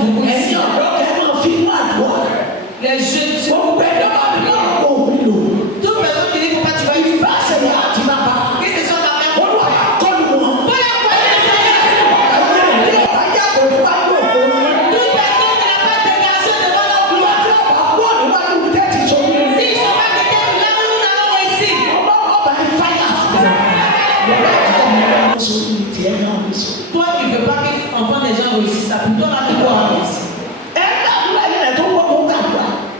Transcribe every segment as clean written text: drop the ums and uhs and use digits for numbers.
beaucoup ici. Les jeunes, toute personne qui dit pourquoi tu vas ici, que ce soit ma mère ou mon père. Toute personne qui n'a pas dégagé devant leur gloire. Si je ne sont pas quelqu'un, là où nous allons réussir. Toi, tu ne veux pas que enfants des gens réussissent ça. Pour toi, là, tu dois réussir.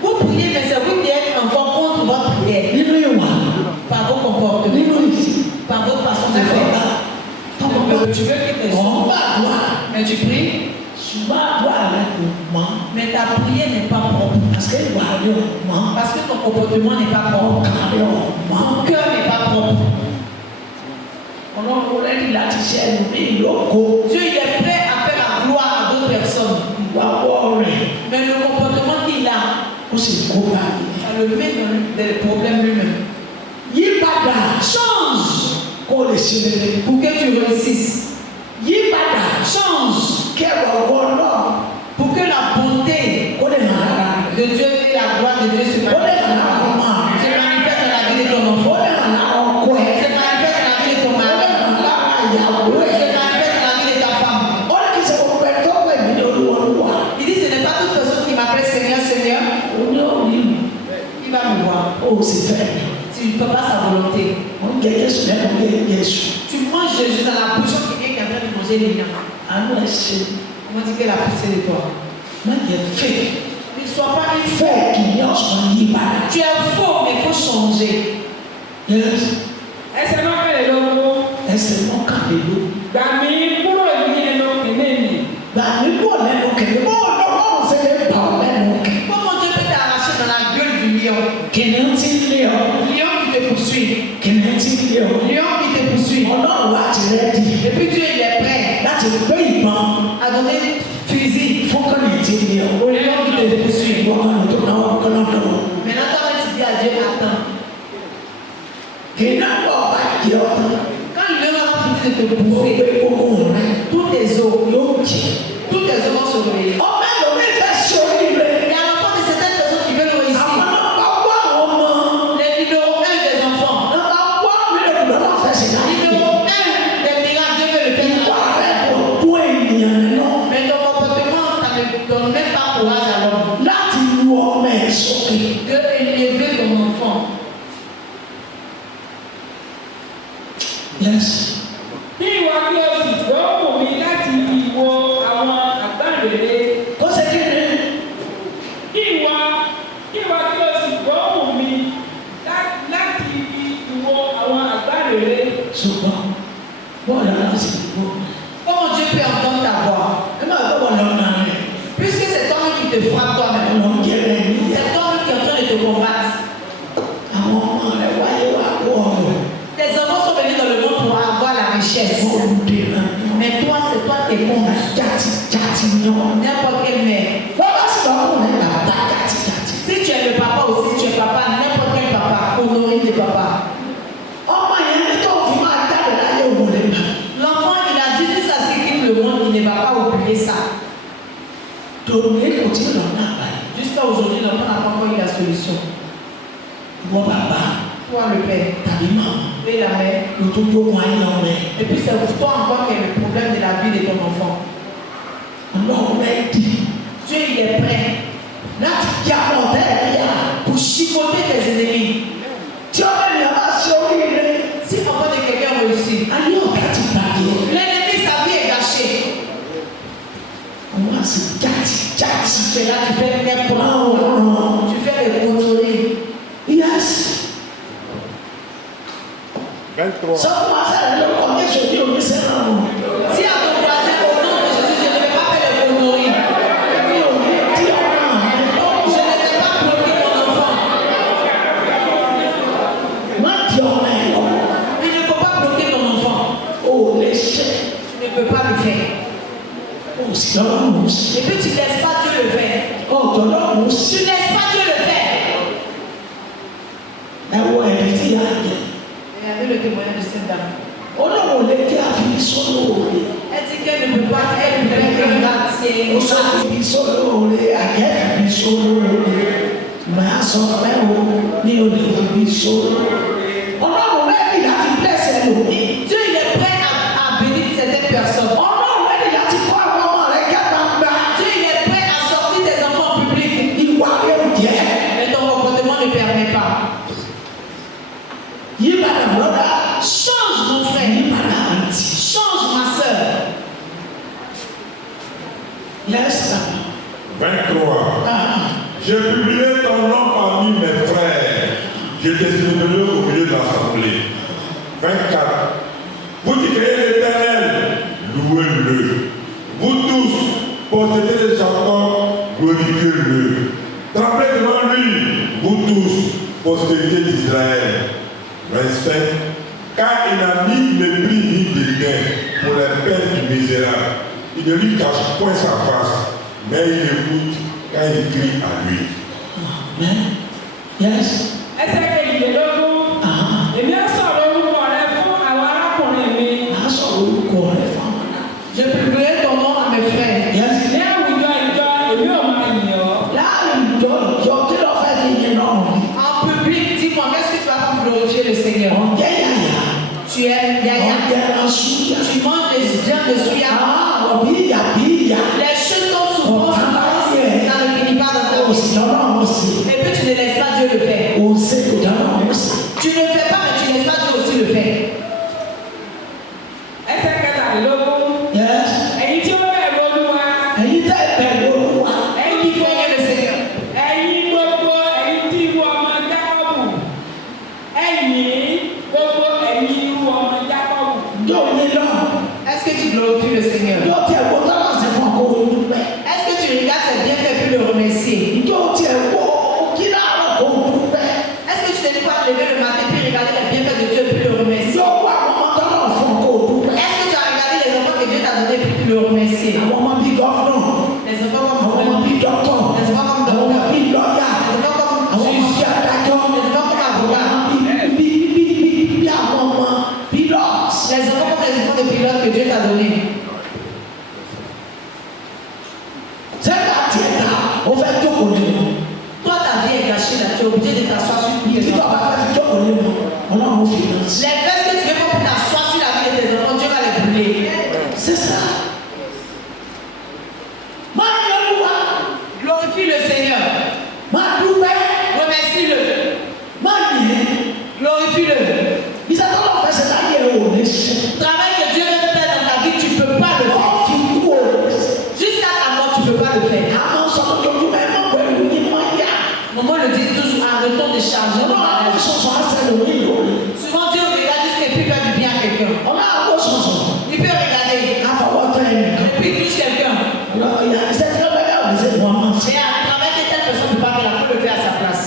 Vous priez, mais c'est vous qui êtes encore contre votre prière. Par vos comportements. Par votre façon de faire. Tu veux que tes sons, mais tu pries. Mais ta prière n'est pas propre. Parce que ton comportement n'est pas propre. Ton cœur n'est pas propre. Dieu il est prêt à faire la gloire à d'autres personnes. Mais le comportement qu'il a, ça le met dans les problèmes lui-même. Change pour que tu réussisses. Change pour que la bonté de Dieu et la gloire de Dieu se manifestent dans la vie de ton enfant. Se manifeste dans la vie de ton mari. Se manifeste dans la vie de ta femme. Il dit ce n'est pas toute personne qui m'appelle Seigneur, Seigneur. Il va me voir. Tu ne fais pas sa volonté. Tu manges Jésus dans la bouche de quelqu'un qui est en train de manger l'ignorant. On dit que la poussée de toi. Ne sois pas une faux. Tu es faux, mais il faut changer. Comment Dieu peut t'arracher dans la gueule du lion? Lion qui te poursuit. Lion qui te poursuit. Et puis Dieu il est prêt à donner fusil au lion qui te poursuit. Maintenant toi tu dis à Dieu attends. Quand le lion va finir de te bouffer, tous tes os vont se réveiller. Il y a encore de certaines personnes qui veulent réussir. Les numéro 1 des enfants. Numéro 1 des miracles, Dieu veut le faire. Mais ton comportement, ça ne donne même pas courage à l'homme. De élever ton enfant. Comment Dieu peut entendre ta voix? Puisque c'est toi qui te frappe toi-même. C'est toi qui est en train de te combattre. Tes enfants sont venus dans le monde pour avoir la richesse. Mais toi, c'est toi qui es contre. N'importe quelle mère. Si tu es le papa aussi, tu es papa, n'importe quel papa, honorine de papa. L'enfant, il a dit ça, ce qui quitte le monde, il ne va pas oublier ça. Jusqu'à aujourd'hui, l'enfant n'a pas encore eu la solution. Toi, le père, et la mère. Et puis c'est pour toi encore qui est le problème de la vie de ton enfant. Dieu, il est prêt pour chipoter tes ennemis. Si enfant de quelqu'un réussit, l'ennemi, sa vie est gâchée. C'est là tu fais n'importe quoi. Tu fais le contrôler. Si à ton voisin, au nom de Jésus, je ne vais pas faire le contrôler. Je ne vais pas bloquer ton enfant. Il ne faut pas bloquer ton enfant. Tu ne peux pas le faire. Et puis tu ne laisses pas Dieu le faire. Tu ne laisses pas Dieu le faire. Regardez le témoignage de cette dame. Elle dit qu'elle ne peut pas, elle ne peut pas gratter. Dieu il est prêt à bénir certaines personnes. Dieu il est prêt à sortir des enfants en public. Mais ton comportement ne permet pas. Change mon frère. Change ma soeur. Yes. 23. J'ai publié ton nom parmi mes frères. Je t'ai célébré au milieu de l'assemblée. 24. Vous qui créez l'Éternel, louez-le. Vous tous, possédez de Jacob, glorifiez-le. Tremblez devant lui, vous tous, postérité d'Israël. 27. Car il n'a ni mépris ni dédain pour les peines du misérable. Il ne lui cache point sa face, mais il écoute quand il crie à lui. Amen. Yes. Je publierai ton nom à mes frères. Yes. En public, dis-moi, qu'est-ce que tu vas faire pour glorifier le Seigneur? Tu aimes Yaya? Tu manges des viandes de suya? Les choses sont souvent ça ne finit pas dans ta vie. Et puis tu ne laisses pas Dieu le faire. Tu ne le fais pas, mais tu ne laisses pas Dieu aussi le faire. Est-ce que tu glorifies le Seigneur? Est-ce que tu regardes ses bienfaits puis le remercier? Est-ce que tu ne pas lever le matin puis regarder les bienfaits de Dieu puis le remercier? Est-ce que tu as regardé les enfants que Dieu t'a donnés puis le remercier? Les enfants comme les enfants comme docteur, les enfants comme juge, les enfants comme avocat, les enfants comme les enfants de pilote que Dieu t'a donnés. Toi, ta vie est gâchée là, tu es obligé de t'asseoir sur une pied. Les fesses que tu veux pour t'asseoir sur la vie de tes enfants, Dieu va les brûler. C'est ça. Glorifie le Seigneur. Remercie-le. Glorifie-le. Travail que Dieu veut faire dans ta vie, tu ne peux pas le faire. Jusqu'à ta mort, tu ne peux pas le faire. Maman le dit toujours, arrêtons de charger. Souvent Dieu regarde juste et puis fait du bien à quelqu'un. Il peut regarder et puis touche quelqu'un. Et à travers que telle personne ne peut pas faire, il faut le faire à sa place.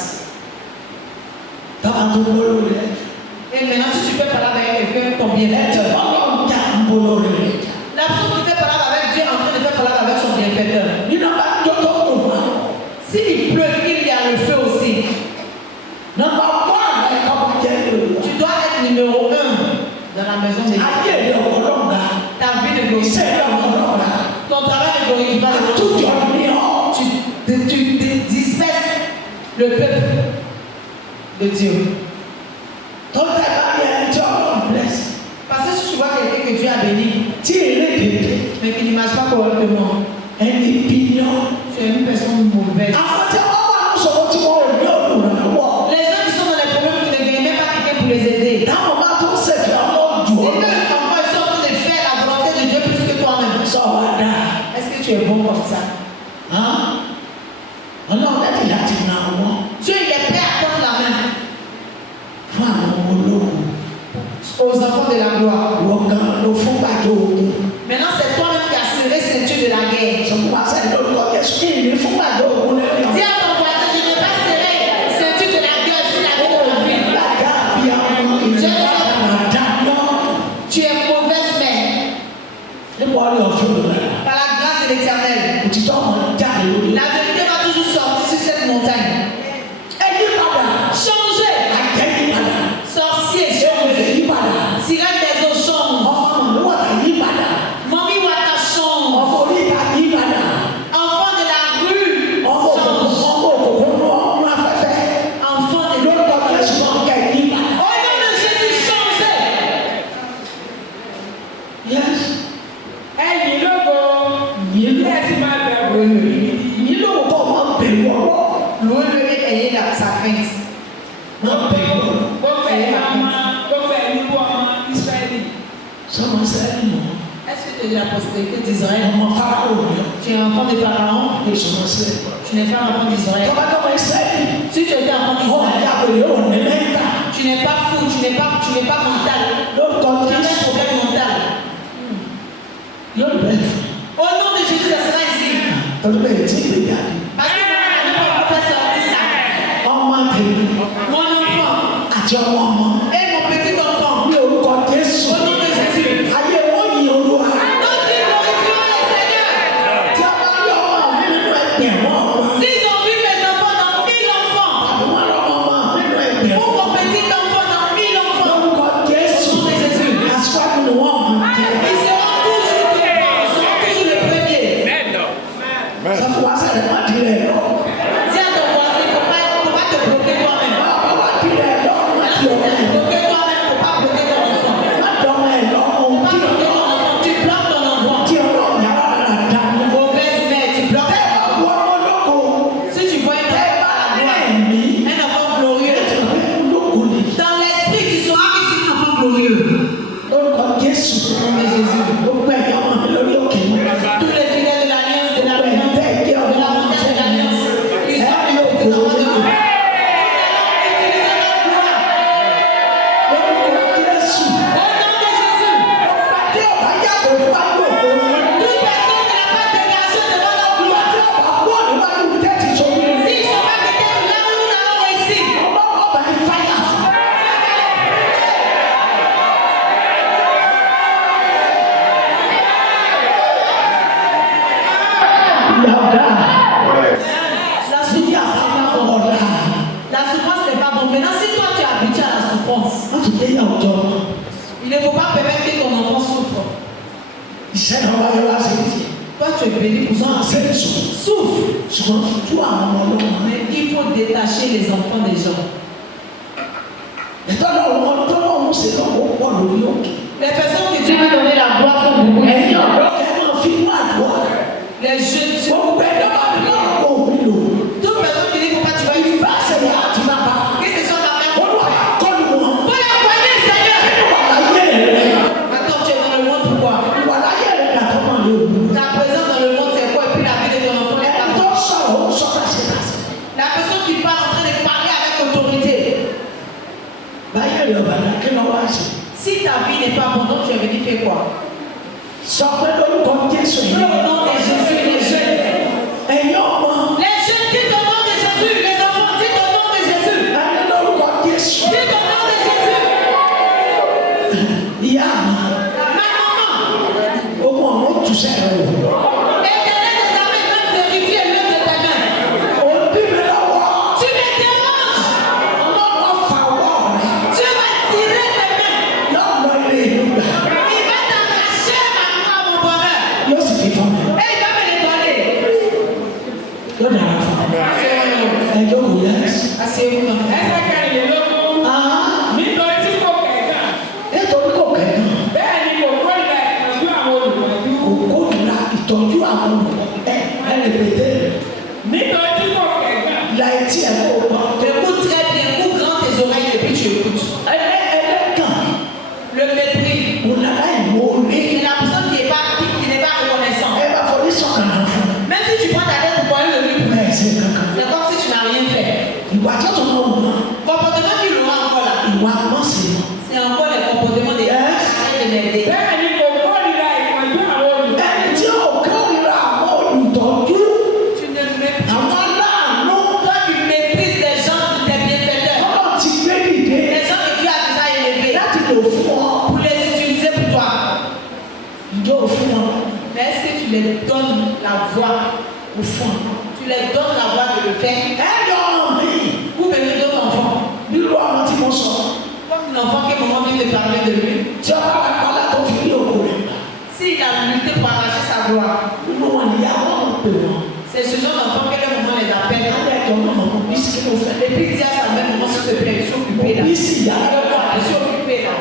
Et maintenant, si tu fais parler avec quelqu'un, ton bienfaiteur. La personne qui fait parler avec Dieu en train de faire parler avec son bienfaiteur. S'il pleut, il y a le feu aussi. Tu dois être numéro 1 dans la maison de Dieu. Ta vie ne glorifie pas. Ton travail ne glorifie pas. Tu disperses le peuple de Dieu. Parce que si tu vois quelqu'un que Dieu a béni, mais qui ne marche pas correctement, tu es une personne mauvaise. Les gens qui sont dans les problèmes, qui ne gagnent même pas quelqu'un pour les aider. C'est eux encore, ils sont en train de faire la volonté de Dieu plus que toi-même. Est-ce que tu es bon comme ça? Dieu il est prêt à prendre la main aux enfants de la gloire. Maintenant, c'est toi-même qui as serré ceinture de la guerre. Dis à ton voisin, je n'ai pas serré ceinture de la guerre sur la vie de la vie. Tu es mauvaise mère. Par la grâce de l'Éternel, la vérité va toujours sortir sur cette montagne. Changez. Sorcier, changez. Sirène des eaux, change. Mami Wata, change. Enfant de la Il a comment payer. Louez-le et ayez sa crainte. Non, payer. Est-ce que tu es de la postérité d'Israël? Tu es enfant de Pharaon? Tu n'es pas enfant d'Israël. Si tu étais enfant d'Israël, tu n'es pas fou, tu n'es pas mental. Tu n'as pas de problème mental. Au nom de Jésus, ça sera ici. Parce que mon papa fait sortir ça. Mon enfant. Et mon petit enfant. Au nom de Jésus. Il ne faut pas permettre que ton enfant souffre. Toi, tu es béni pour ça. Souffre. Mais il faut détacher les enfants des gens. Les personnes que Dieu va donner la gloire sont beaucoup. Les jeunes. Toute personne qui dit qu'il ne faut pas, tu vas y passer. Que ce soit la même. Attends, tu es dans le monde, pourquoi? Ta présence dans le monde, c'est quoi? Et puis la vie de ton enfant est là. La personne qui parle en train de parler avec autorité. Si ta vie n'est pas bonne, tu es venu faire quoi? Au nom de Jésus, les jeunes. Les jeunes, dites au nom de Jésus. Les enfants, dites au nom de Jésus. Dites au nom de Jésus. Ma maman. Éternel de ta main, même vérifier l'œuvre de ta main. Tu me déranges. Tu vas tirer tes mains. Il va t'arracher maintenant mon bonheur. Et il va me le donner. Asseyez-vous dans écoute très bien, ouvre grand tes oreilles et puis tu écoutes. Le mépris. C'est la personne qui n'est pas reconnaissante. Même si tu prends ta tête pour aller le livre, c'est comme si tu n'as rien fait. Comportement qu'il aura encore là. C'est encore le comportement des gens qui de m'aider. Tu ne méprises pas. Toi, tu méprises les gens, tes bienfaiteurs. Les gens que tu as déjà élevés. Pour les utiliser pour toi. Mais est-ce que tu les donnes la voix au fond? Tu les donnes la voix de le faire? Ou bien d'autres enfants? Comme l'enfant que maman vient de parler de lui. S'il a lutté pour arracher sa gloire, c'est ce genre d'enfant que les mamans les appellent. Et puis il dit à sa mère, maman, s'il te plaît, je suis occupée là. Je suis occupée là.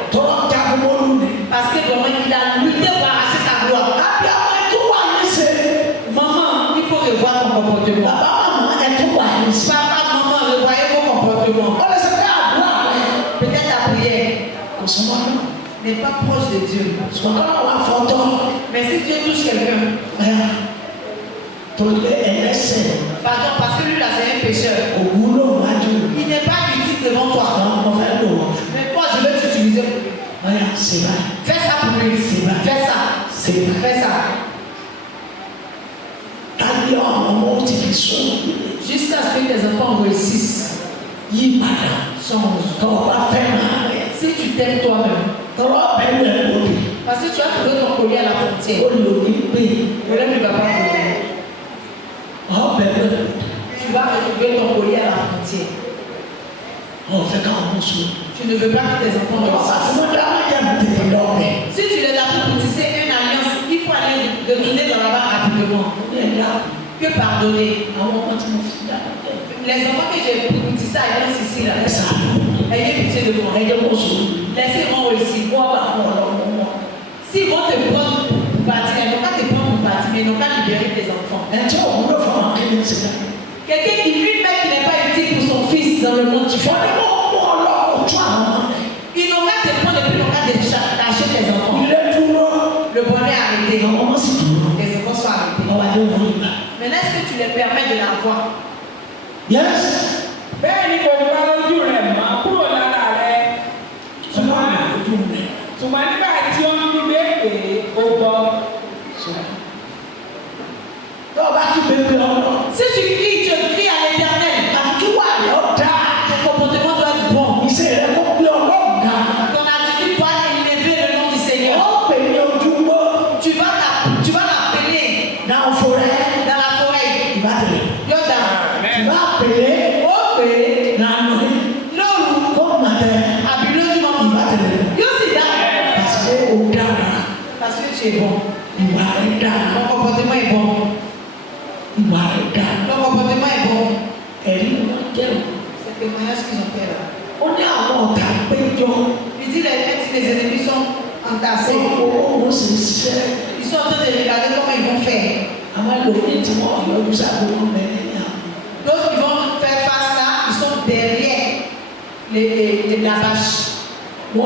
Parce que vraiment, il a lutté pour arracher sa gloire. Maman, il faut revoir ton comportement. Papa, maman, et tout, Papa, maman, revoyez vos comportements. on les a fait Peut-être ta prière n'est pas proche de Dieu. Mais si Dieu touche quelqu'un, pardon, parce que lui là c'est un pécheur, il n'est pas utile devant toi. Mais toi je vais t'utiliser pour lui. Fais ça pour lui. Fais ça. Fais ça. Jusqu'à ce que tes enfants réussissent. Change. Si tu t'aimes toi-même, parce que tu as trouvé ton collier à la frontière, le problème ne va pas trouver. Tu vas retrouver ton collier à la frontière. Tu ne veux pas que tes enfants réussissent. Si tu les as pour tisser une alliance, il faut aller retourner dans la barre rapidement. Que pardonner. Les enfants que j'ai pour tisser alliance ici, là, ayez pitié de moi. Laissez-moi réussir. S'ils vont te prendre pour partir, ils n'ont pas te prendre pour partir, mais ils n'ont pas libéré tes enfants. Quelqu'un qui lui-même qui n'est pas utile pour son fils dans le monde, tu fais. Ils n'ont qu'à te prendre et puis ils n'ont qu'à t'acheter tes enfants. Le bonheur est arrêté. Les enfants sont arrêtés. Maintenant, est-ce que tu les permets de l'avoir? Yes. Si tu cries à l'Éternel. Ton comportement doit être bon. Ton attitude doit élever le nom du Seigneur. Tu vas l'appeler dans la forêt. Yoda. Tu vas appeler parce que tu es bon. Ton comportement est bon. Ton comportement est bon. C'est le témoignage qu'ils ont fait là. Il dit les ennemis sont entassés. Ils sont en train de regarder comment ils vont faire. D'autres qui vont faire face là, ils sont derrière la vache. Ils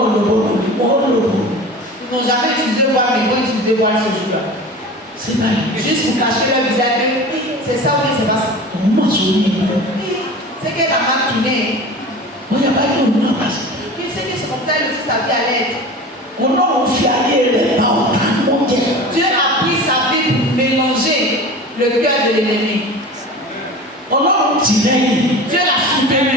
n'ont jamais utilisé voile, mais ils vont utiliser voile ce jour-là. Juste pour cacher leur visage. C'est ça ou c'est pas ça? C'est qu'elle a mal tourné. Tu sais que c'est comme ça aussi sa vie allait être. Dieu a pris sa vie pour mélanger le cœur de l'ennemi. Dieu l'a soutenu.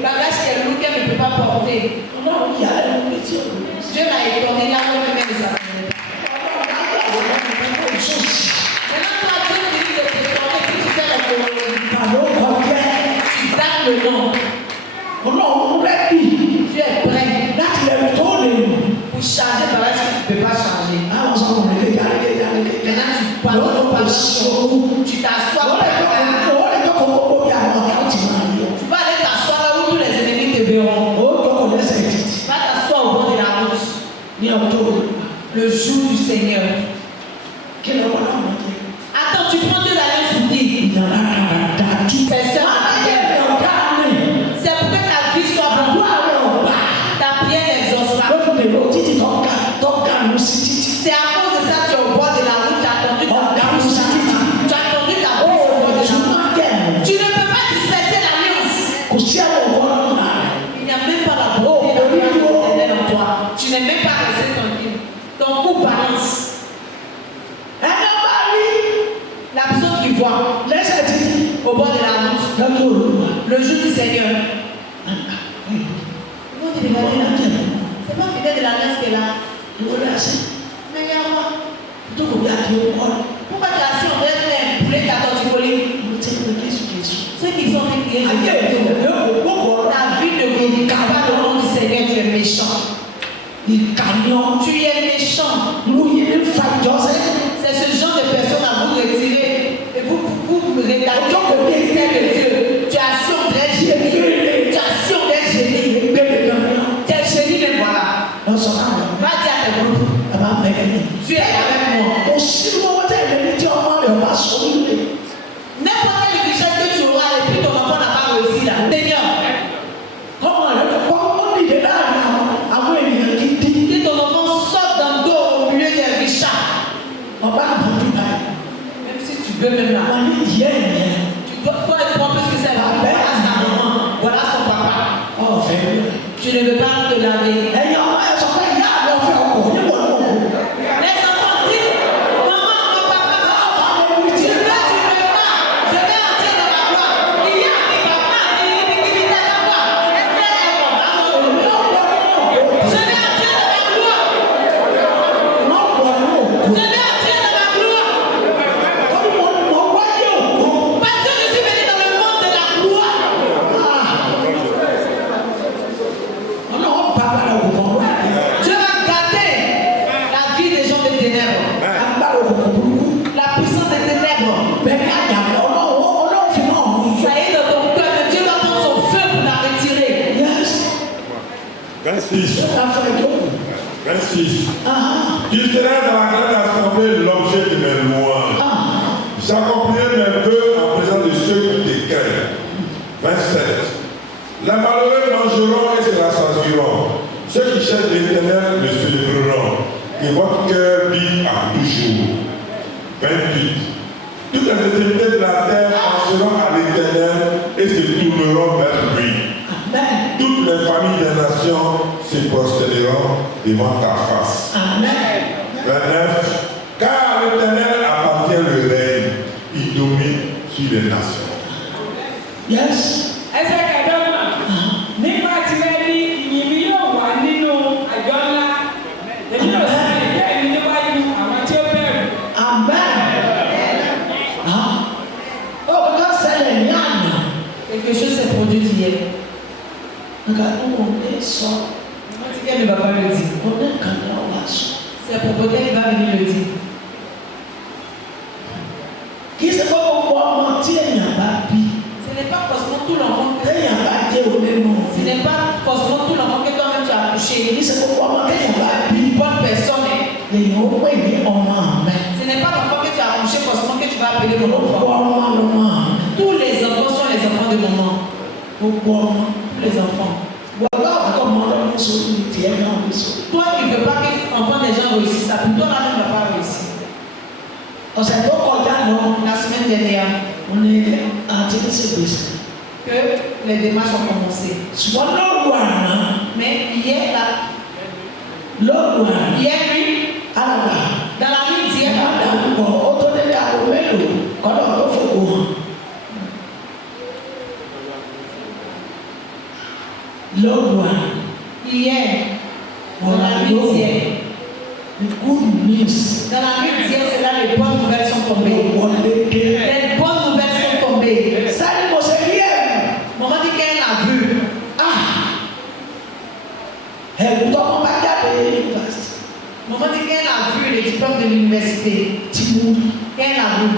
Bagage qu'elle loue qu'elle ne peut pas porter. Dieu l'a étonné là où même elle ne s'attendait pas. Maintenant, toi, Dieu te dit de t'étonner, puis tu fais la colonie. Tu donnes le nom. Dieu est prêt pour changer bagage que tu ne peux pas changer. Maintenant, tu parles de passion. Tu t'assois. Tu vas aller t'asseoir là où tous les ennemis te verront. Tu vas t'asseoir au bord de la route. Le jour du Seigneur. Attends, tu prends de l'alliance pour dire. C'est ça. C'est pour que ta vie soit bonne. Ta prière n'exauce pas. C'est à cause de ça que tu es au bord de la route. Tu as attendu ta bouche. Tu as attendu ta bouche au bord de la route. Tu ne peux pas disperser l'alliance. Il n'y a même pas la bonté en toi. Tu n'es même pas resté tranquille. Ton cou balance. La personne qui voit au bord de la route, le jour du Seigneur. Comment tu regardes là? C'est pas fidèle de l'alliance qui est là. Mais regarde-moi. Pourquoi tu as assis en train de poulet ta torticolis? Ceux qui sont récriés, ta vie ne glorifie pas le nom du Seigneur, tu es méchant. Tu es méchant. C'est ce genre de personnes à vous retirer et vous regardez au ministère de Dieu. Tu as assis en train de génie. Tu as assis en train de génie. Tu es génie, mais voilà. Va dire à tes groupes. Tu es avec moi. veux même là. Mani yẹ yẹ. Tu dois être propre parce que c'est voilà sa maman, voilà son papa. Oh fẹ́. Tu ne veux pas te laver. Ẹ̀yin ọmọ ẹ̀ sọ pé ìyá àlọ́ fẹ́ ọkọ̀ ní wọ́n lọ́wọ́. Les enfants disent, maman, papa, je veux pas. Je vais entrer dans la voie. Il y a des papas qui disent la voie. Je vais entrer dans la voie. Je vais entrer dans la gloire. Parce que je suis venu dans le monde de la gloire. Je vais gâter la vie des gens des ténèbres. La puissance des ténèbres. Ça est dans ton cœur, mais Dieu va prendre son feu pour la retirer. 26. 26. Tu seras dans la grande assemblée l'objet de mes louanges. J'accomplirai mes vœux en présence de ceux qui t'écrivent. 27. Les malheureux mangeront et se rassasieront. Ceux qui cherchent l'Éternel le célébreront. Et votre cœur vit à toujours. 28. Toutes les extrémités de la terre penseront à l'Éternel et se tourneront vers lui. Toutes les familles des nations se prosterneront devant ta face. 29. Car à l'Éternel appartient le règne. Il domine sur les nations. Yes. Nígbà tí ẹ ní ìyìnbí yóò wà nínú àjọ ńlá, èmi ò sí ìgbẹ́ mi níwájú àwọn tí ó bẹ̀rù. Amen. Oh, quand c'est les miennes. Quelque chose s'est produit hier. Regarde, on est ça. Moi, tu ne vas pas le dire. On est quand même là. C'est pour peut-être qu'il va venir le dire. Qui c'est pas pourquoi mentir, il n'y a pas pire. Ce n'est pas forcément tout l'enfant que Il n'y a pas de au même moment. ce n'est pas forcément tout l'enfant que toi-même tu as accouché. Qui c'est pourquoi mentir, il n'y a pas pire. Une bonne personne. Les mots, oui, on m'en met. Ce n'est pas l'enfant que tu as accouché forcément que tu vas appeler mon enfant. Tous les enfants sont les enfants de maman. Pourquoi Tous les enfants. voilà comment on se dit. Toi qui ne veux pas que l'enfant des gens réussissent, ça toi là-même ne va pas réussir. On s'est pas content, non? La semaine dernière, On est en train de se baisser. que les démarches ont commencé. Soit l'autre, Mais hier, là, l'autre, hier nuit, alors, dans la nuit d'hier, hier, dans la nuit d'hier, dans la nuit d'hier, c'est là les bonnes nouvelles sont tombées. Les bonnes nouvelles sont tombées. Maman dit qu'elle a vu. Maman dit qu'elle a vu les diplômes de l'université. Qu'elle a vu.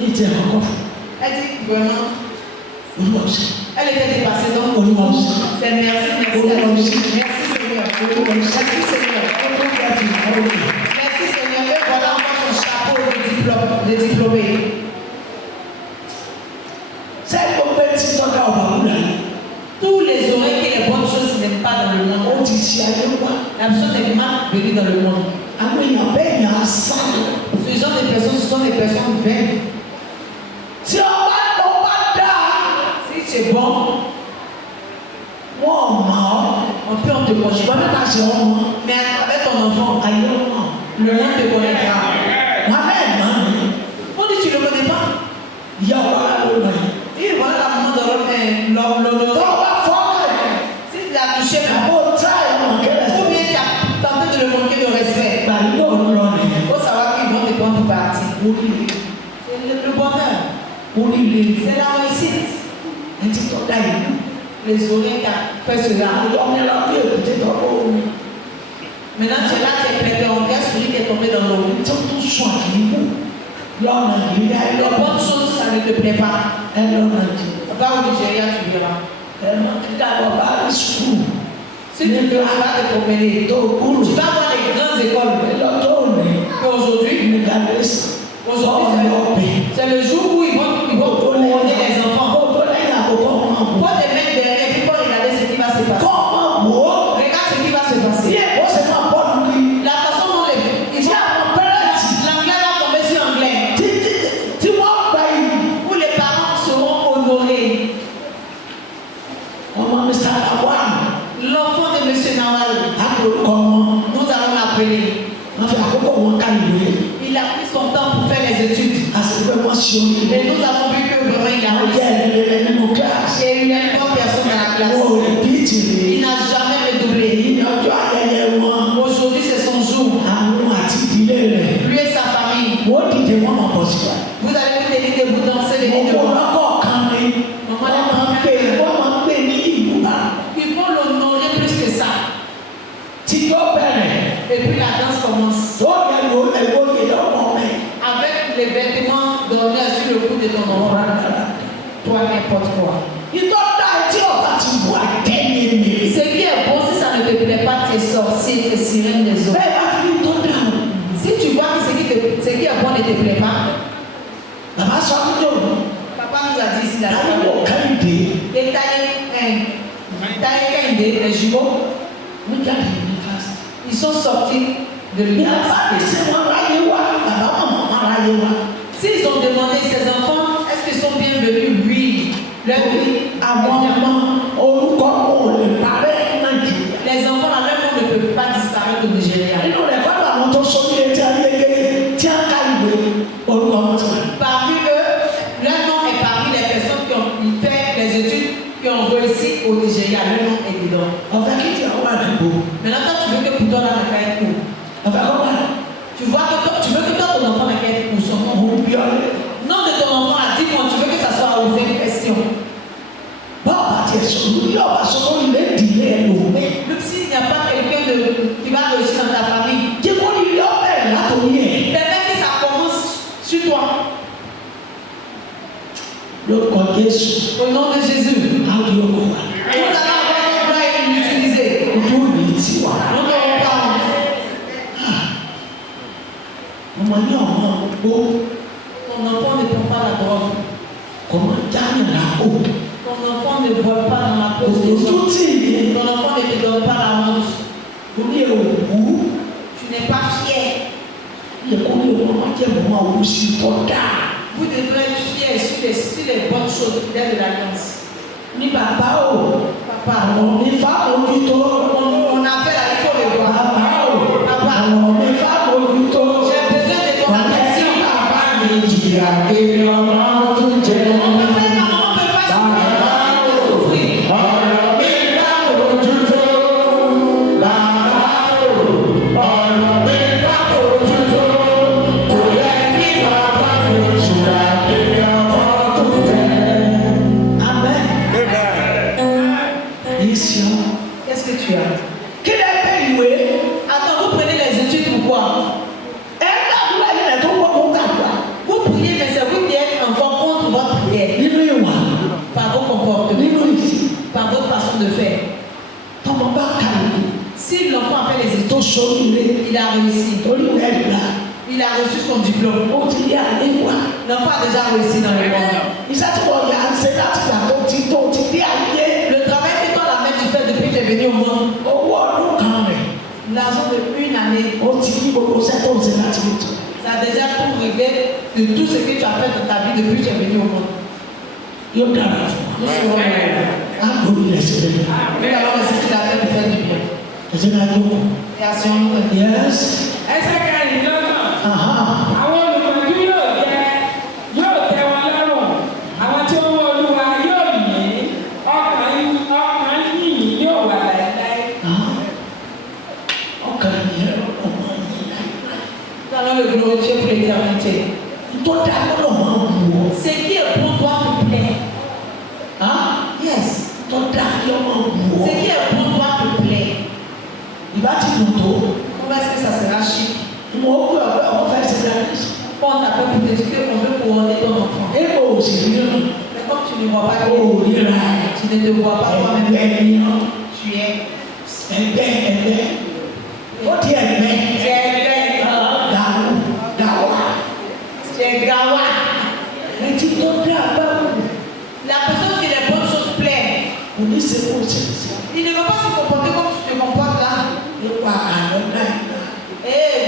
Elle dit vraiment, elle était dépassée. Donc, c'est merci, merci. Merci Seigneur. Merci Seigneur. Merci Seigneur. Et voilà encore son chapeau de diplômé. Tous les oreilles et les bonnes choses n'aiment pas dans le monde. La personne n'est pas venue dans le monde. Ce genre de personnes, ce sont des personnes vaines. Si c'est bon, on peut en te connaître. Mais avec ton enfant, le monde te connaîtra. On dit tu ne le connais pas. Et voilà la maman de l'homme. Si tu l'as touché, ou bien tu as tenté de le manquer de respect, il faut savoir qu'ils vont te prendre pour partie. C'est le bonheur. C'est la réussite. Les oreilles qui fait cela. Maintenant tu es là, tu es prêt, on regarde celui qui est tombé dans l'eau. Les bonnes choses, ça ne te plaît pas. Va au Nigeria, tu verras. Si tu ne veux pas te promener, tu vas voir les grandes écoles. Aujourd'hui, c'est le jour où ils vont couronner les enfants. Faut te mettre derrière et puis faut regarder ce qui va se passer. Regarde ce qui va se passer. La façon dont l'anglais va tomber sur anglais. Et nous avons vu que vraiment il a réussi. Et il y a une bonne personne dans la classe. Il n'a jamais redoublé. Aujourd'hui c'est son jour. Lui et sa famille. Vous allez vous tenir debout, danser les deux. Ils vont l'honorer plus que ça. Et puis la danse commence. Avec les vêtements donnés sur le cou de ton enfant. Toi, n'importe quoi. Ce qui est bon, si ça ne te plaît pas, tes sorciers, tes sirènes des autres. Si tu vois que ce qui est bon ne te plaît pas, papa nous a dit ici là. Et taillé les jumeaux, ils sont sortis de l'université. S'ils ont demandé ses enfants, est-ce qu'ils sont bienvenus? Oui. Leur vie, les enfants dans leur monde ne peuvent pas disparaître au Nigeria. Parmi eux, leur nom est parmi les personnes qui ont fait les études, qui ont réussi au Nigeria. Leur nom est dedans. Maintenant, toi, tu veux que pour toi, dans la caille court. Tu vois que tu veux que toi, ton enfant, dans la caille court, son nom. Nom de ton enfant, dis-moi, tu veux que ça soit ouvert une question. Même s'il n'y a pas quelqu'un qui va réussir dans ta famille, permets que ça commence sur toi. Au nom de Jésus. Nous allons avoir l'utiliser. Nous n'aurons pas. Ton enfant ne prend pas la drogue. Ton enfant ne vole pas dans la poche des gens. Ton enfant ne te donne pas la honte. Tu n'es pas fier. Vous devrez être fiers sur les bonnes choses dès de l'alliance. Papa, on a fait la il faut le voir. Papa, j'ai besoin de ton attention. Qu'est-ce que tu as? Attends, vous prenez les études pourquoi? Vous priez, mais c'est vous qui êtes encore contre votre prière. Par vos comportements, par votre façon de faire. Si l'enfant a fait les études, il a réussi. Il a reçu son diplôme. L'enfant a déjà réussi dans le monde. Le travail que toi, la mère, tu fais depuis que tu es venu au monde. L'argent de une année. Ça a déjà tout réglé de tout ce que tu as fait dans ta vie depuis que tu es venu au monde. Nous serons heureux. Nous allons résister la paix pour faire du bien. Création. Yes. Àwọn olùkọ́jú yóò tẹ́ wọn lọ́rùn. Àwọn tí wọ́n wọ Olúwa yóò yìn. Ọkàn yìnyín yóò wà láéláé. Nous allons le glorifier pour l'éternité. Ce qui est bon doit te plaire. Yes. Ce qui est bon doit te plaire. Comment est-ce que ça sera chic? On t'appelle pour te dire qu'on veut couronner ton enfant. Mais comme tu ne vois pas, tu ne te vois pas toi-même. Tu es. Tu es gawa. La personne qui les bonnes choses plaît. Il ne va pas se comporter comme tu te comportes là.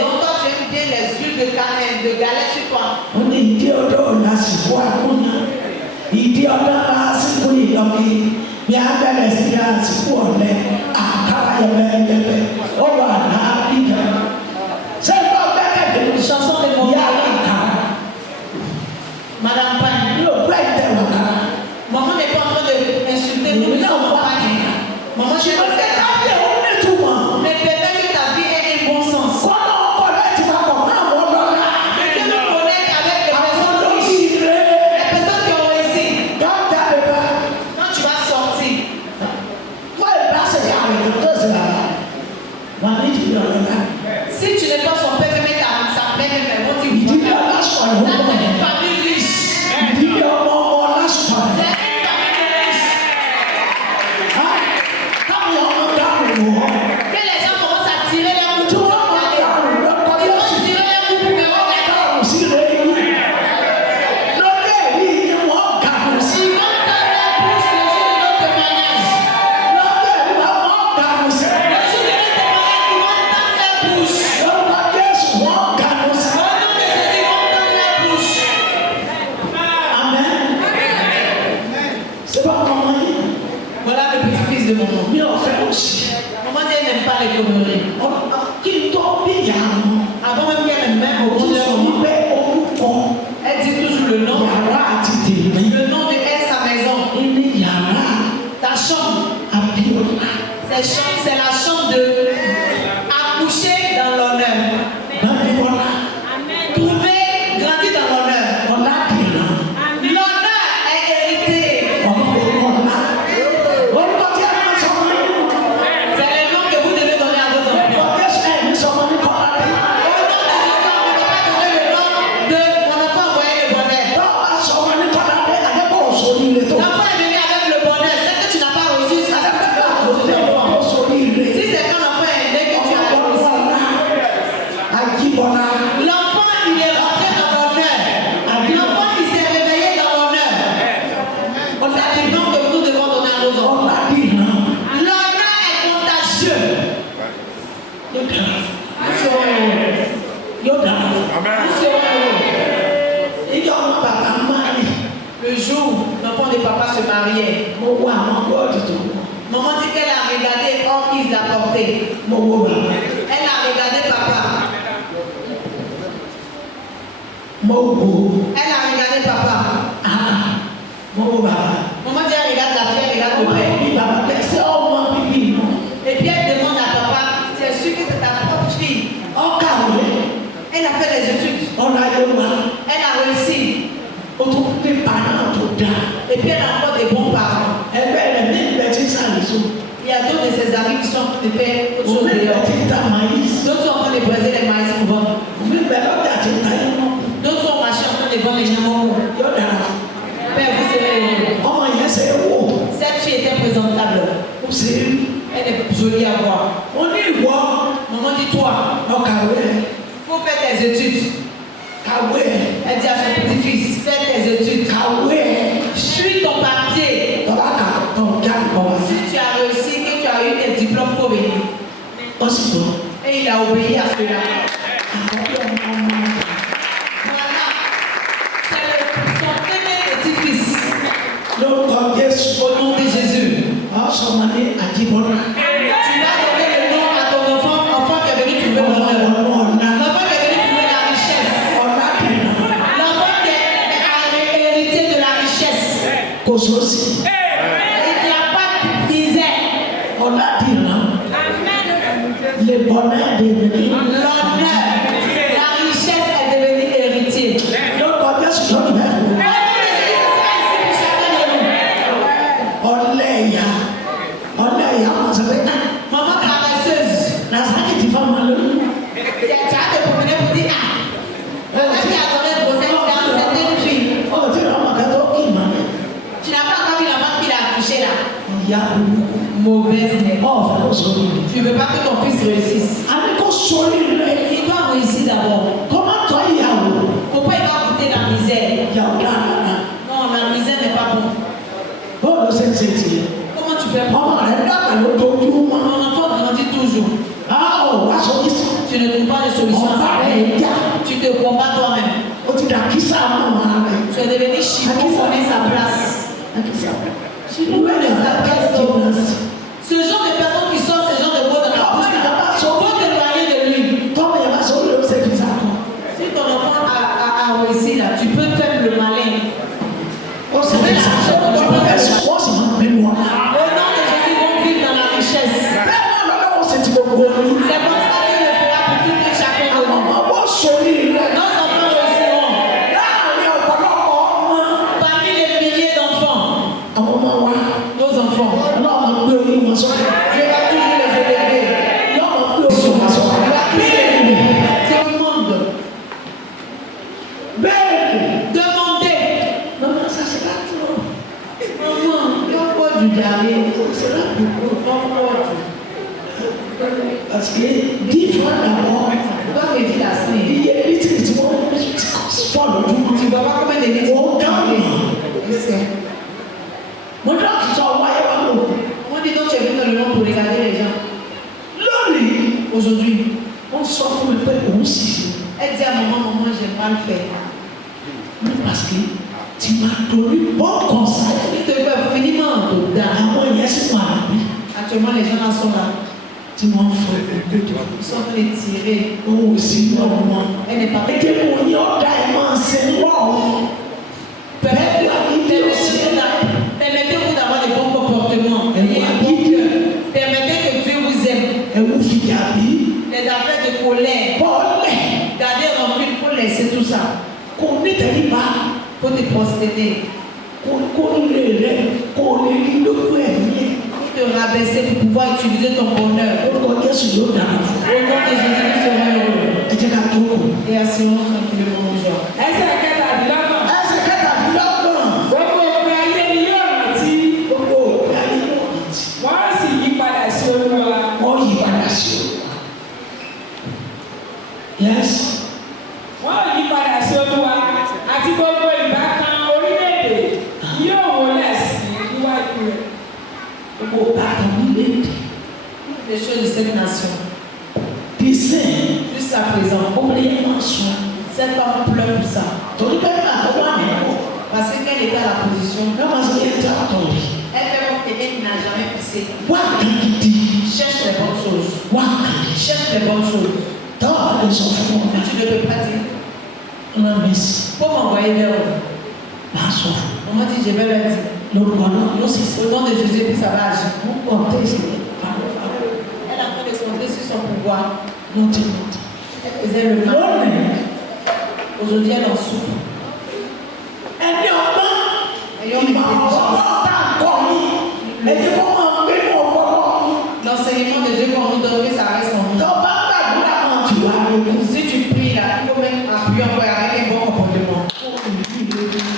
Donc toi tu aimes bien les huiles de galette sur toi. Chanson de mon Madame Maman dit qu'elle a regardé quand il l'a porté. Elle a regardé papa. Elle a regardé papa. Maman dit elle regarde la fille, elle regarde le père. Et puis elle demande à papa, tu es sûr que c'est ta propre fille? Elle a fait les études. Elle a réussi. Et puis elle a encore des bons parents. Il y a d'autres de ses amis qui sont en train de faire autre chose dehors. D'autres sont en train de briser les maïs pour vendre. D'autres sont marchés en train de vendre les nyamons. Père, vous savez, cette fille était présentable. Elle est jolie à voir. Maman dit toi, il faut faire tes études. Elle dit à son petit-fils, fais tes études. Suis ton papier. Si tu as réussi, que tu as eu tes diplômes, il faut venir. Et il a obéi à cela. Voilà. C'est son premier petit-fils. Au nom de Jésus. Tu vas donner le nom à ton enfant qui est venu trouver l'honneur. L'enfant qui est venu trouver la richesse. L'enfant qui est héritier de la richesse. Il n'y a pas de misère. Le bonheur est devenu L'honneur, la richesse est devenue héritier. Maman caresseuse. Tu as te promener pour dire la femme qui a donné le grossesse dans certaines filles. Tu n'as pas encore vu la femme qui l'a accouché là. Mauvaise mère. Tu ne veux pas que ton fils réussisse. Il doit réussir d'abord. Pourquoi il doit goûter la misère? Non, la misère n'est pas bon. Comment tu fais pour ton enfant grandit toujours. Tu ne trouves pas de solution à ça. Tu te combats toi-même. Tu es devenu chiffon pour connaître sa place. Ce genre de personnes qui sortent ce genre de mots dans la bouche, il faut t'éloigner de lui. Si ton enfant a réussi là, tu peux faire le malin. Au nom de Jésus, ils vont vivre dans la richesse. C'est comme ça qu'il le fera pour tout et chacun de nous. Nos enfants réussiront. Parmi les milliers d'enfants, nos enfants, Dieu va toujours les élever. C'est le monde. Demandez. Maman, il y a quoi du dernier? Parce que 10 fois d'abord, Toi, me dis la semaine. il y a des petits qui vont Tu ne vois pas combien de minutes au calme. On dit donc tu es venu dans le monde pour regarder les gens. Aujourd'hui, On sort pour le peuple aussi. elle dit à maman, j'ai mal fait. Mais parce que tu m'as donné bon conseil. Il te fait finiment dedans. Actuellement, les gens là sont là. Tu m'as fait Ils sont en train de tirer. oh, c'est normal. Elle n'est pas prête. Permettez-vous d'avoir des bons comportements. Ayez un bon cœur. Permettez que Dieu vous aime. Les affaires de colère, gardez rancune, il faut laisser tout ça. Il faut te prosterner. Te rabaisser pour pouvoir utiliser ton bonheur. Au nom de Jésus, nous serons heureux. Et assurons tranquillement aux gens. Yes. Wọ́n yí padà sí Olúwa àti gbogbo ìbátan orílẹ̀-èdè yóò wọlé sí níwájú rẹ̀. Les choses de cette nation. Disait, Jusqu'à présent, cet homme pleure pour ça. Parce qu'elle était à la position. Elle fait il n'a jamais poussé. Cherche les bonnes choses. Cherche les bonnes choses. Tu ne peux pas dire. Pour m'envoyer vers eux. On m'a dit, je vais leur dire. Au nom de Jésus, puis ça va agir. Elle est en train de compter sur son pouvoir. Elle faisait le mal. Aujourd'hui, elle en souffre. L'enseignement de Dieu qu'on nous donne, ça reste en nous. Si tu pries là, il faut même appuyer encore avec un bon comportement.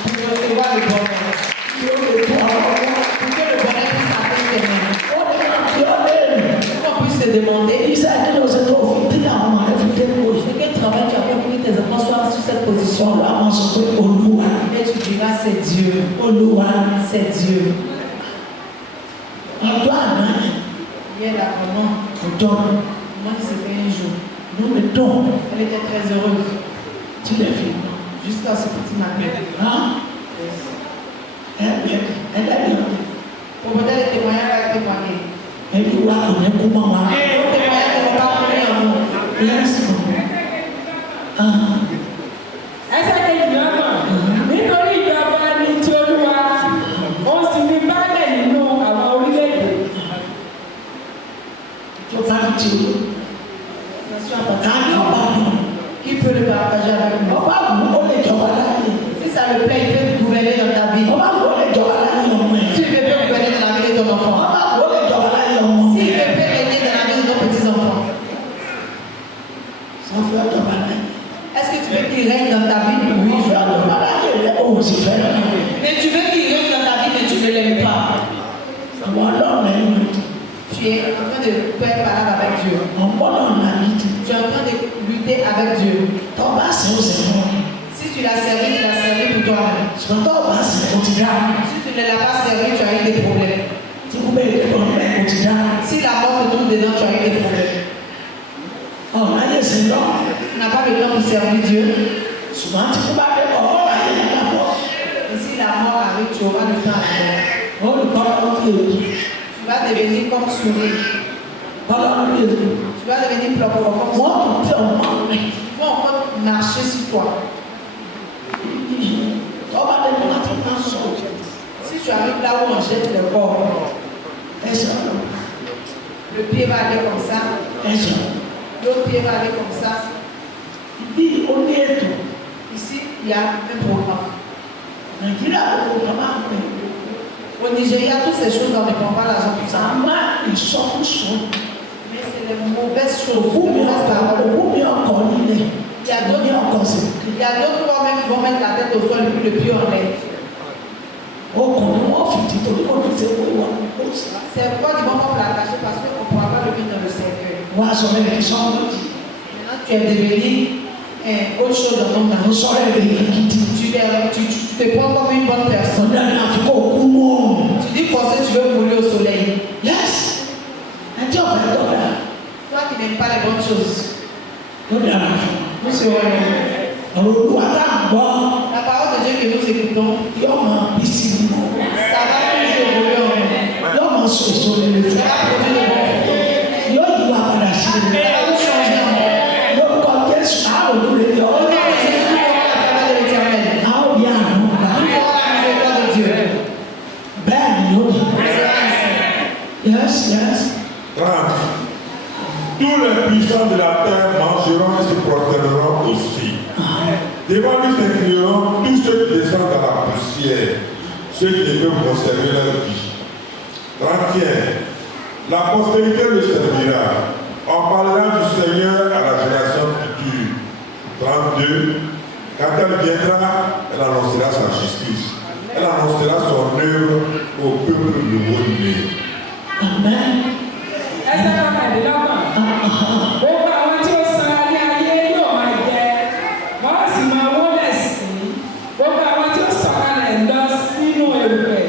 Pour recevoir le bonheur. Pour que le bonheur puisse atteindre tes mains. Qu'on puisse se demander. Quel travail tu as fait pour que tes enfants soient sur cette position-là? Et tu diras, c'est Dieu. C'est Dieu. Hier, là, vraiment, moi qui c'était un jour. Elle était très heureuse. Jusqu'à ce petit matin. Pour peut-être les témoignages avec témoigner. Les témoignages ne vont pas couler en nous. Essa aqui é de grama. Nítorí ìjọba ní tí Olúwa, ó sì ní báàlẹ̀ nínú àwọn orílẹ̀-èdè. Qui peut le partager avec nous? Si ça le plaît, il peut gouverner dans ta vie. Si il peut gouverner dans la vie de ton enfant. Si il peut régner dans la vie de ton petits-enfants. Est-ce que tu veux qu'il règne dans ta vie? Oui, je veux. Mais tu veux qu'il règne dans ta vie, mais tu ne l'aimes pas. Tu es en train de faire parler avec Dieu. Tu es en train de lutter avec Dieu. Si tu l'as servi pour toi-même. Si tu ne l'as pas servi, tu as eu des problèmes. Si la mort te tombe dedans, tu as eu des problèmes. On n'a pas le temps pour servir Dieu. Et si la mort arrive, tu auras le temps à la mort. Tu vas devenir comme souris. Tu vas devenir propre comme souris. Ils vont encore marcher sur toi. Si tu arrives là où on jette le corps, le pied va aller comme ça. L'autre pied va aller comme ça. Ici, il y a un programme. Au Nigeria, toutes ces choses, on ne prend pas l'argent pour ça. Mais c'est les mauvaises choses, les mauvaises paroles. Il y a d'autres même qui vont mettre la tête au sol et puis le pied en l'air. C'est pourquoi ils vont pas la cacher parce qu'on ne pourra pas le mettre dans le cercueil. Maintenant, tu es devenu autre chose dans ton âme. Tu te prends comme une bonne personne. Tu dis forcément tu veux mourir au soleil. Toi qui n'aimes pas les bonnes choses. Nous serons la parole de Dieu que nous écoutons, ça va toujours évoluer en nous. Ça va produire de bons fruits. Ça va nous changer en nous. Au nom de Jésus, nous aurons la faveur de l'Éternel. Nous aurons la miséricorde de Dieu. Yes. 30. Tous les puissants de la terre mangeront et se prosterneront aussi. Devant lui s'inclineront tous ceux qui descendent dans la poussière, ceux qui ne peuvent conserver leur vie. 31. La postérité le servira. On parlera du Seigneur à la génération future. 32. Quand elle viendra, elle annoncera sa justice. Elle annoncera son œuvre au peuple nouveau-né. Amen. Essa é a lọ́gbọ̀n. Gbogbo àwọn tí ó san alẹ́ ayé yóò máa jẹ. Wọ́n sì máa wólẹ̀ sí. Gbogbo àwọn tí ó sọ̀kalẹ̀ lọ sínú erùpẹ̀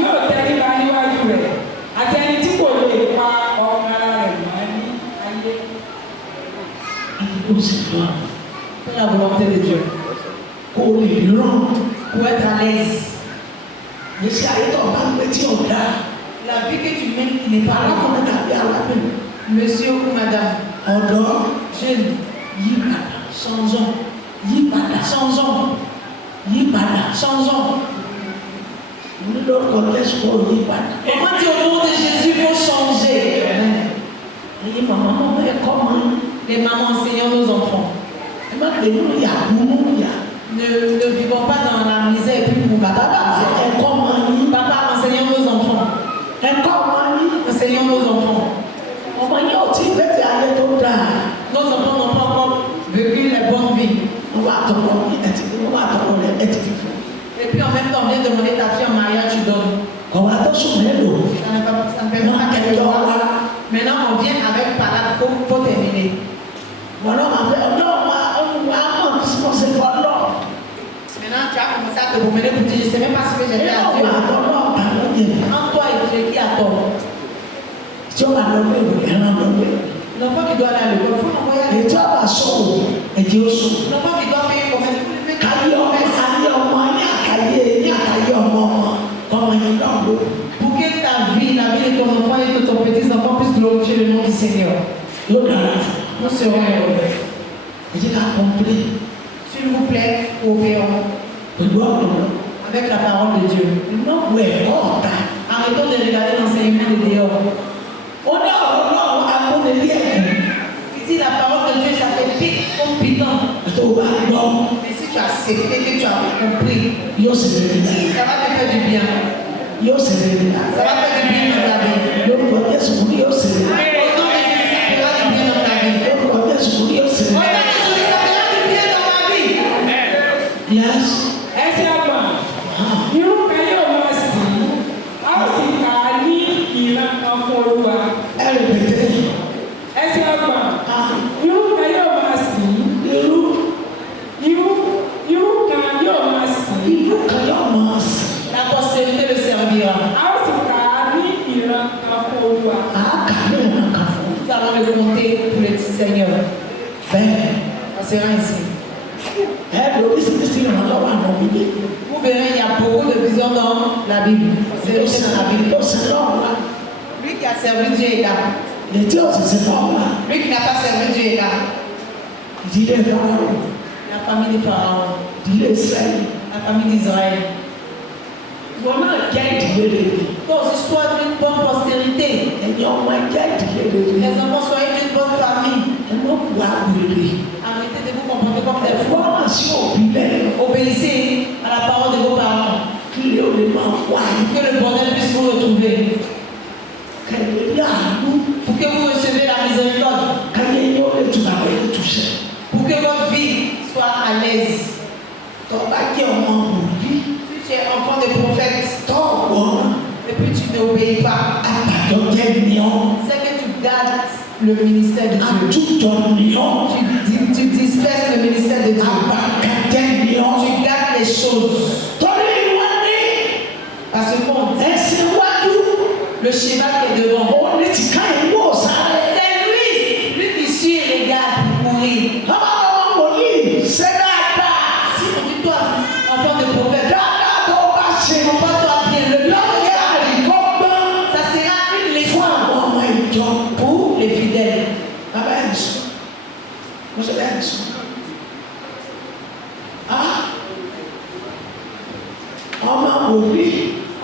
yóò tẹríba níwájú rẹ̀. Àti ẹni tí kò lè pa ọmọ ara rẹ̀ mọ́ ní ayé. C'est la volonté de Dieu. Pour être à l'aise. Les La vie que tu mènes qui n'est pas là. Monsieur ou madame. Jeune. Changeons. Changeons. Changeons. Comment dire au nom de Jésus, il faut changer. Les mamans enseignant nos enfants. Ne vivons pas dans la misère et puis pour papa enseignant nos enfants. Enseignons nos enfants. Nos enfants n'ont pas encore vécu les bonnes vies. Et puis en même temps, on vient demander ta fille en mariage, tu donnes. Ça ne permet pas qu'elle te voie. Maintenant, on vient avec parade pour terminer. Maintenant, tu as commencé à te promener pour dire, je ne sais même pas ce que j'ai fait à Dieu. En toi et Dieu qui a tort. L'enfant qui doit aller à l'école, il faut l'envoyer à l'école. L'enfant qui doit payer combien de pour que ta vie, la vie de ton enfant et de ton petit enfant puisse glorifier le nom du Seigneur. Nous serons heureux. S'il vous plaît, coopérons avec la parole de Dieu. Arrêtons de regarder l'enseignement de dehors. Ici, la parole de Dieu, ça fait pique comme piquant. Mais si tu as accepté, que tu as compris, ça va te faire du bien. Ça va faire du bien dans ta vie. Au nom de Jésus, ça fera du bien dans ta vie. Au nom de Jésus, ça fera du bien dans ma vie. Yes. La postérité le servira. Nous allons le compter pour le Seigneur. Ça sera ainsi. Vous verrez, il y a beaucoup de visions dans la Bible. C'est dans la Bible. Lui qui a servi Dieu est là. Lui qui n'a pas servi Dieu est là. La famille de Pharaon. La famille d'Israël. Donc, ce soit d'une bonne postérité. Les enfants soient d'une bonne famille. Arrêtez de vous comporter comme des fous. Obéissez à la parole de vos parents. Que le bordel puisse vous retrouver. Pour que vous receviez la miséricorde. Pour que votre vie soit à l'aise. Si tu es enfant de prophète et puis tu n'obéis pas, c'est que tu gardes le ministère de Dieu. Tu disperses le ministère de Dieu. Tu gardes les choses. Parce que bon, le schéma qui est devant, c'est lui qui suit et les garde pour mourir. Si on dit toi, enfant de prophète, comporte-toi bien. Le ça sera une leçon pour les fidèles.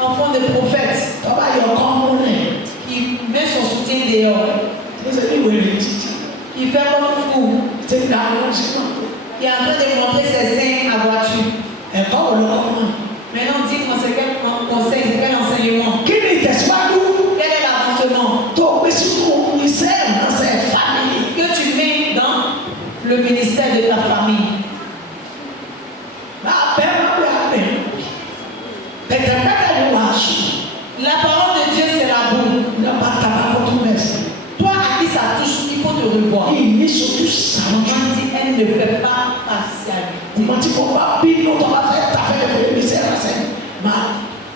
Enfant de prophète qui met son soutien dehors, qui fait comme fou, qui est en train de montrer ses seins à voiture. Maintenant, dis-moi, c'est quel conseil, c'est quel enseignement? Quel est l'avancement que tu mets dans le ministère de ta famille? La parole de Dieu, c'est la boue. Toi à qui ça touche, il faut te revoir. On dit, elle ne fait pas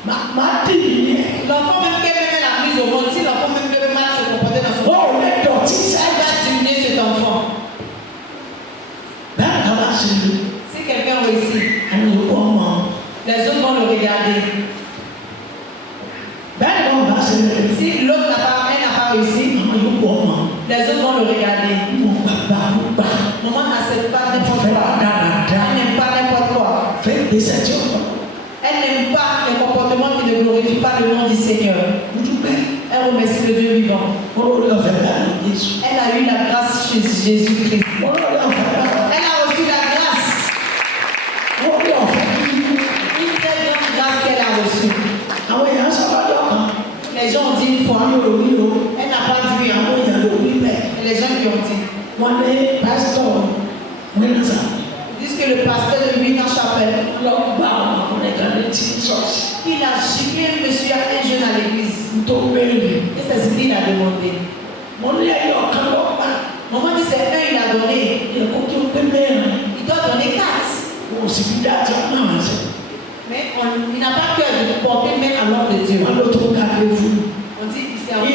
partialité. L'enfant même qui met la mise au monde, si l'enfant même veut mal se comporter dans son monde, elle va diminuer cet enfant. Si quelqu'un réussit, les autres vont le regarder. Avec déception. Elle n'aime pas les comportements qui ne glorifient pas le nom du Seigneur. Elle remercie le Dieu vivant. Elle a eu la grâce chez Jésus-Christ. Elle a reçu la grâce. Une très grande grâce qu'elle a reçue. Les gens ont dit une fois. Elle n'a pas dit rien. Et les gens qui ont dit. Ils disent que le pasteur de lui dans la chapelle. Il a giflé un monsieur, un jeune à l'église. Et c'est ce qu'il a demandé. Maman dit c'est un, il a donné. Il doit donner 4. Mais il n'a pas peur de porter main à l'ordre de Dieu. On dit c'est encore.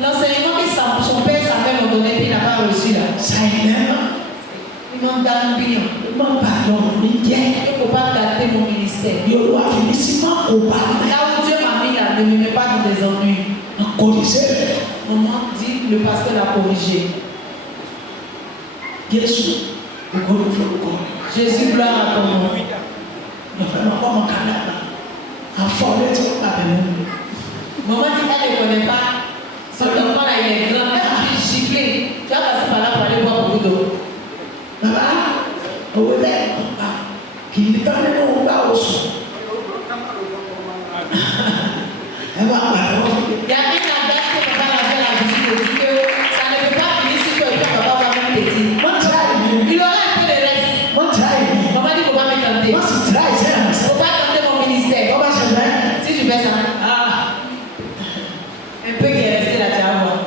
L'enseignement que son père et sa mère l'ont donné, il n'a pas reçu là. Il m'en donne bien. Il ne faut pas gâter mon ministère. Là où Dieu m'a mis là, ne me mets pas dans des ennuis. Maman dit, le pasteur l'a corrigé. Jésus, gloire à ton nom. Maman dit, elle ne connaît pas. Son enfant là, il est grand. Elle a giflé. Tu vas passer par là pour aller boire beaucoup d'eau. Il y a un adage que papa l'a fait à la visite et dit que ça ne peut pas finir si toi et toi papa va même petit. Il aura un peu de reste. Maman dit qu'il ne faut pas me tenter. Il ne faut pas tenter mon ministère. Si je fais ça, un peu qui est resté là, tu vas voir.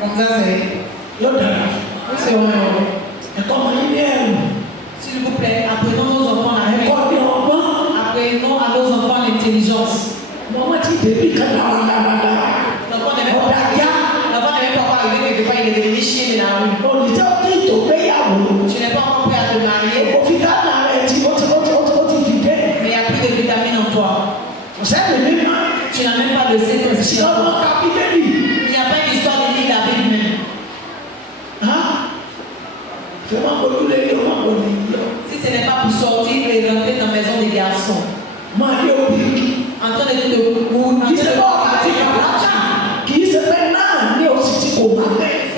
Comme ça, c'est vrai. S'il vous plaît, apprenons nos enfants la paix. Apprenons à nos enfants l'intelligence. L'enfant n'aimait pas arriver quelque part, il est devenu chien de la rue. Tu n'es pas encore prêt à te marier. Mais il n'y a plus de vitamines en toi. Tu n'as même pas de sécurité. Il n'y a pas une histoire de lire la Bible même. Si ce n'est pas pour sortir et rentrer dans la maison des garçons. En train de te c'est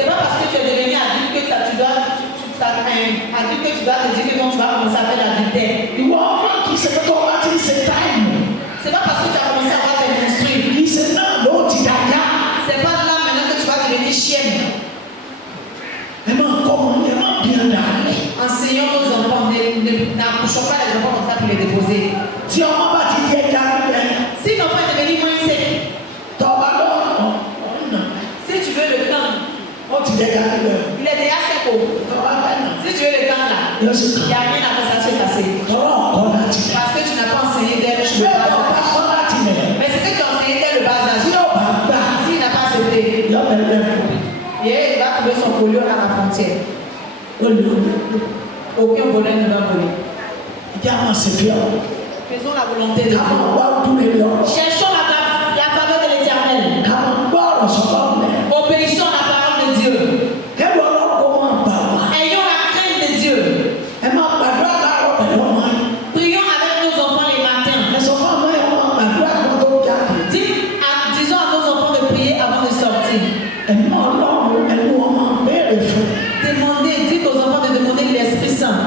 pas parce que tu es devenu adulte que tu dois te dire que quand tu vas commencer à faire l'adultère. C'est pas parce que tu as commencé à avoir des menstrues. C'est pas là maintenant que tu vas devenir chienne. Enseignons nos enfants, n'accouchons pas les enfants comme ça pour les déposer. Si l'enfant est devenu moins sec, si tu veux le temps, il est déjà sec. Si tu veux le temps là, il n'y a rien à faire, ça se passer. Parce que tu n'as pas enseigné dès le bas âge. Mais c'est que tu as enseigné dès le bas âge. S'il n'a pas accepté, il va trouver son polio à la frontière. Aucun voleur ne va voler. Faisons la volonté de Dieu. Cherchons la faveur de l'Éternel. Obéissons à la parole de Dieu. Ayons la crainte de Dieu. Prions avec nos enfants les matins. Disons à nos enfants de prier avant de sortir. Dites aux enfants de demander l'Esprit Saint.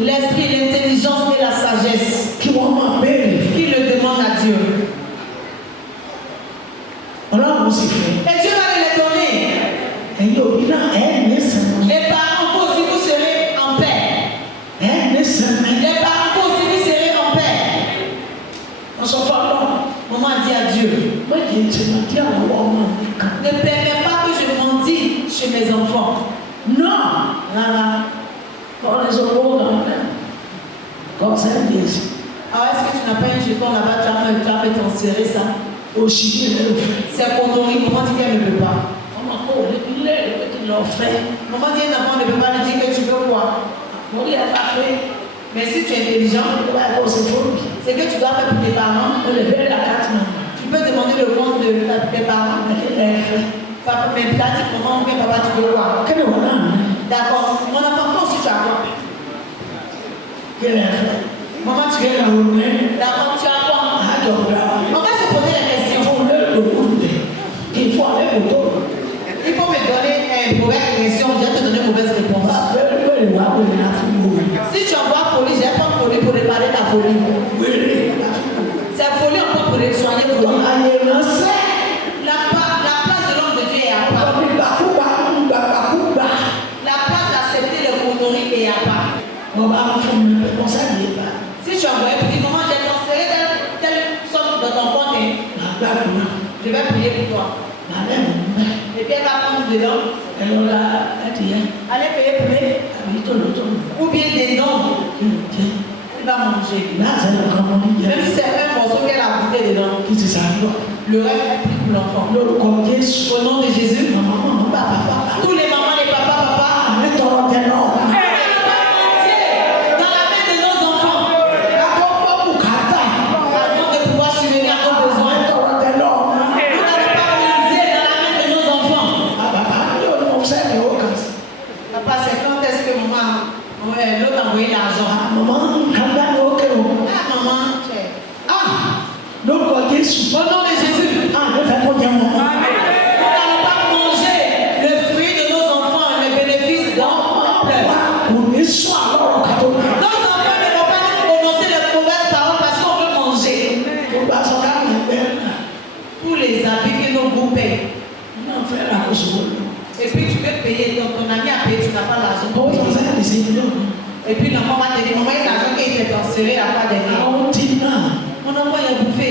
L'esprit, l'intelligence et la sagesse. Qui le demande à Dieu. Et Dieu va les donner. Les parents, vous aussi, vous serez en paix. Les parents, vous aussi, vous serez en paix. Maman dit à Dieu, ne permets pas que je grandisse chez mes enfants. Non. Alors est-ce que tu n'as pas un jeton là-bas, tu as fait transférer ça? C'est pour nourrir. Maman dit qu'elle ne peut pas. Maman dit un enfant ne peut pas lui dire que tu veux quoi? Mais si tu es intelligent, c'est que tu dois faire pour tes parents. Tu peux demander le compte de tes parents. Papa, mais là, comment on fait, papa, tu veux quoi? D'accord. Mon enfant, toi aussi, tu as quoi? Maman, tu veux quoi? D'accord, tu as quoi? On va se poser la question. Il faut me donner une mauvaise question, je vais te donner une mauvaise réponse. Si tu envoies folie, je vais prendre folie pour réparer ta folie. C'est folie encore pour soigner folie. La place de l'homme de Dieu est à part. La place d'accepter les conneries est à part. Si tu envoies pour dire comment j'ai transféré telle somme dans ton compte, je vais prier pour toi. Et puis elle va prendre dedans. Allez payer. Ou bien des dons. Il va manger. Même si c'est un morceau qu'elle a goûté dedans. Le reste est pris pour l'enfant. Au nom de Jésus. Tous les mamans, les papas, dans la main de nos enfants. Afin de pouvoir subvenir à nos besoins. Nous n'allons pas réaliser dans la main de nos enfants. Papa, c'est quand est-ce que maman, l'autre a envoyé l'argent? Maman, au nom de Jésus. Nous n'allons pas manger le fruit de nos enfants, les bénéfices dans nos pleurs. Nos enfants ne vont pas nous prononcer les mauvaises paroles parce qu'on veut manger. Tous les habits que nos groupes payent. Et puis tu peux payer, donc ton ami a payé, tu n'as pas l'argent. Et puis l'enfant va te dire, maman, il y a l'argent qui a été transféré la fois dernière. Mon enfant il a bouffé.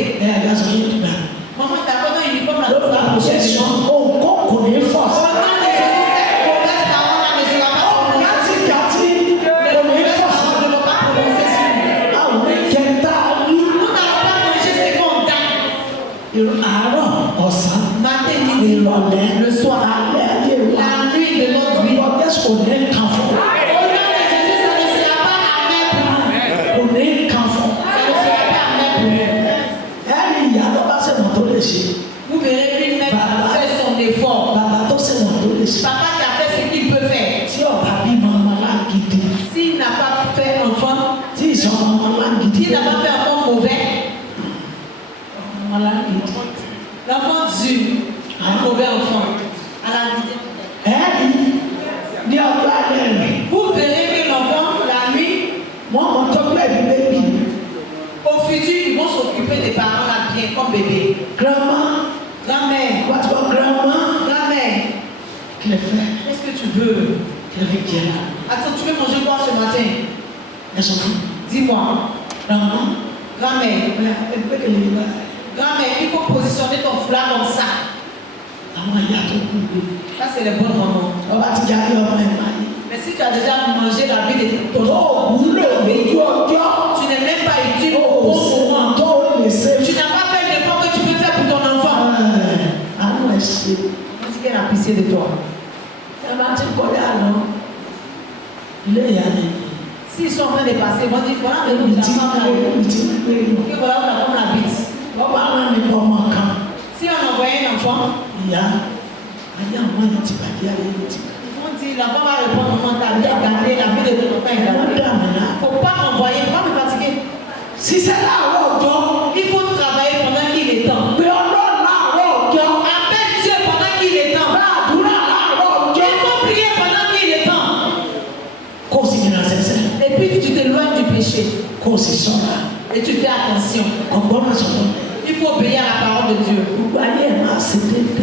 Maman, t'as pas un uniforme là pour la prochaine chance. Au nom de Jésus, cette mauvaise parole là ne sera pas prononcée. Les mauvaises paroles ne vont pas prononcer sur nous. Nous n'allons pas manger ce qu'on donne. Matin, midi, le soir, la nuit de notre vie. Au nom de Jésus, ça ne sera pas amer pour nous. Ça ne sera pas amer pour nous. Vous verrez une mère faire son effort. Papa qui a fait ce qu'il peut faire. S'il n'a pas fait enfant, s'il n'a pas fait enfant mauvais, l'enfant dur, un mauvais enfant, à la nuit. Vous verrez que l'enfant, la nuit, au futur, ils vont s'occuper des parents là bien, comme bébé. Grand-mère. Qu'est-ce que tu veux? Attends, tu veux manger quoi ce matin? Dis-moi. Grand-mère. Grand-mère, il faut positionner ton foulard comme ça. Ça, c'est les bonnes mamans. Mais si tu as déjà mangé la vie de ton enfant, tu n'es même pas utile au bon moment. Tu n'as pas fait l'effort que tu peux faire pour ton enfant. On dit qu'elle a pitié de toi. S'ils sont en train de passer, ils vont dire voilà, voilà où la femme l'habite. Si on envoie un enfant, ils vont dire l'enfant va répondre maman, ta vie est gâtée, la vie de ton enfant est gâtée. Il ne faut pas m'envoyer, il ne faut pas me fatiguer. Si c'est là, il faut travailler pendant qu'il est temps. Appelle Dieu pendant qu'il est temps. Il faut prier pendant qu'il est temps. Et puis tu t'éloignes du péché. Et tu fais attention. Il faut obéir à la parole de Dieu.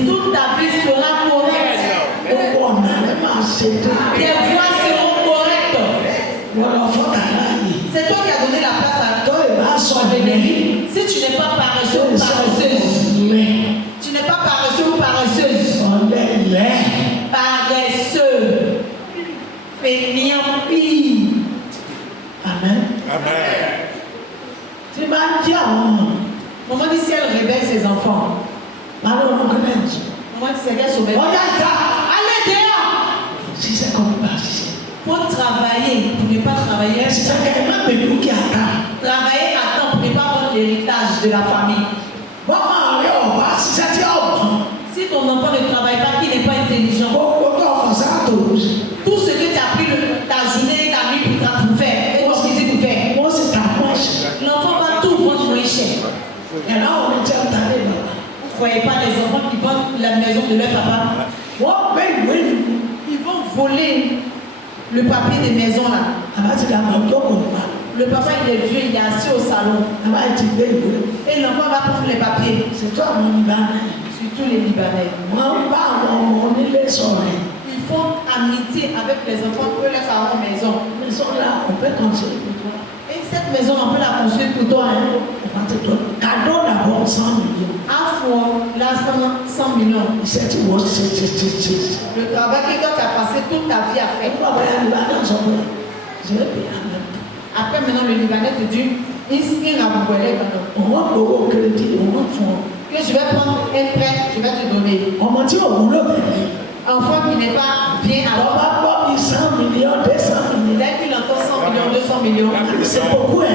Toute ta vie sera correcte. Tes voix seront correctes. C'est toi qui as donné la place à toi. Si tu n'es pas paresseux ou paresseuse, tu n'es pas paresseux ou paresseuse, paresseux, fainéant, pire. Amen. Maman dit si elle réveille ses enfants. Maman dit c'est qu'elle sauve. Allez dehors. Si c'est comme ça, pour travailler, pour ne pas travailler. Travailler à temps pour ne pas avoir l'héritage de la famille. Si ton enfant intelligent. Tout ce que tu as pris ta journée, ta nuit pour faire, et pour ce que tu fais. L'enfant va tout vendre moins cher. Vous ne voyez pas les enfants qui vendent la maison de leur papa. Ils vont voler le papier des maisons là. Le papa il est vieux, il est assis au salon. Et l'enfant va prendre les papiers. Surtout les Libanais. Ils font amitié avec les enfants que leurs parents maison. Et cette maison, on peut la construire pour toi. Cadeau d'abord 100 millions. Là, 100 millions. Le travail que toi tu as passé toute ta vie à faire. Après, maintenant, le Libanais te dit que je vais prendre un prêt, je vais te donner. Enfant qui n'est pas bien avant. 100 millions, 200 millions. Dès qu'il entend 100 millions, 200 millions, c'est beaucoup, hein?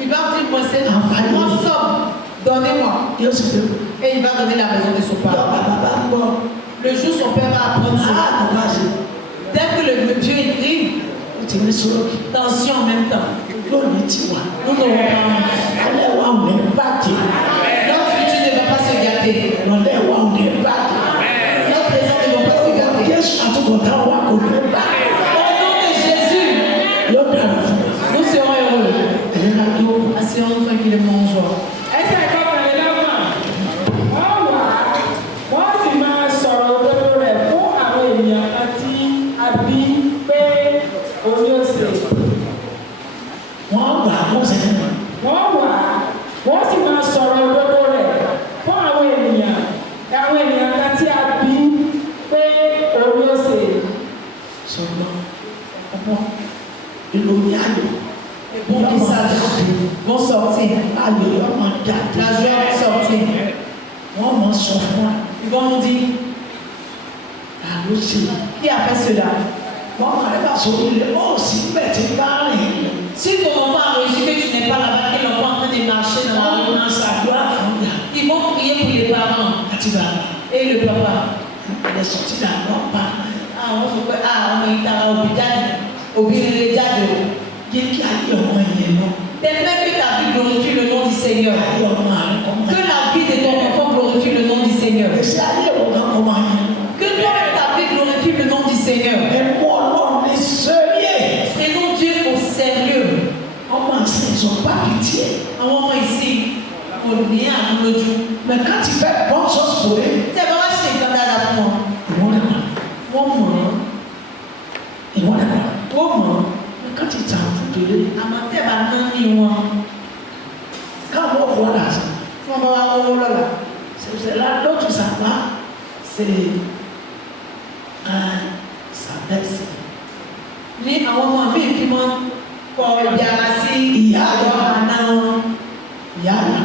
Il va dire, moi, c'est mon somme, donnez-moi. Et il va donner la maison de son père. Le jour où son père va apprendre ça, dès que le Dieu écrit, tension en même temps. Nous n'aurons pas. Notre futur ne va pas se gâter. Notre présent ne va pas se gâter. Au nom de Jésus, nous serons heureux. Assurons-nous tranquillement en joie. Les bons messages vont sortir. La joie va sortir. Ils vont nous dire qui a fait cela. Si ton enfant a réussi que tu n'es pas là-bas, que l'enfant est en train de marcher dans la rue, ils vont prier pour les parents et le papa. On tellement que ta vie glorifie le nom du Seigneur. Que la vie de ton enfant glorifie le nom du Seigneur. Que toi ta vie glorifie le nom du Seigneur. Et non Dieu au sérieux. Un moment ici, on est à l'autre jour. Mais quand tu fais bonne chose pour eux, c'est vraiment c'est quand à la fois. Quand tu t'en fous de lui, quand on voit l'argent, c'est là l'autre ça va, c'est ça baisse. Ni àwọn ọmọ mi fi mọ kọ yàrá sí àwọn àna wọn. Yàrá.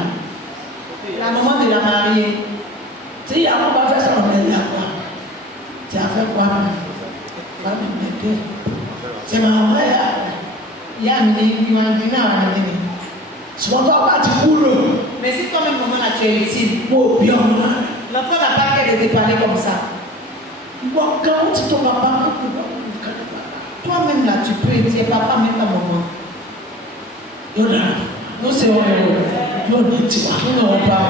La maman de la mariée. Tí ìyàwó bá fẹ́ sọ̀rọ̀ lẹ́yìn àpá, tí a fẹ́ pa bá mi mẹ́kẹ́. C'est maman yà. Ìyá mi ní ìwádìí náà wà nínú. Ṣùgbọ́n tó bá ti wúlò. Mais si toi-même maman là tu es utile. Mo bí ọmọ náà. L'enfant n'a pas qu'à te parler comme ça. Ìwọ gan ti tó bàbá kúkú. Toi-même là, tu peux dire papa, même ta maman. Nous serons heureux. Nous n'aurons pas.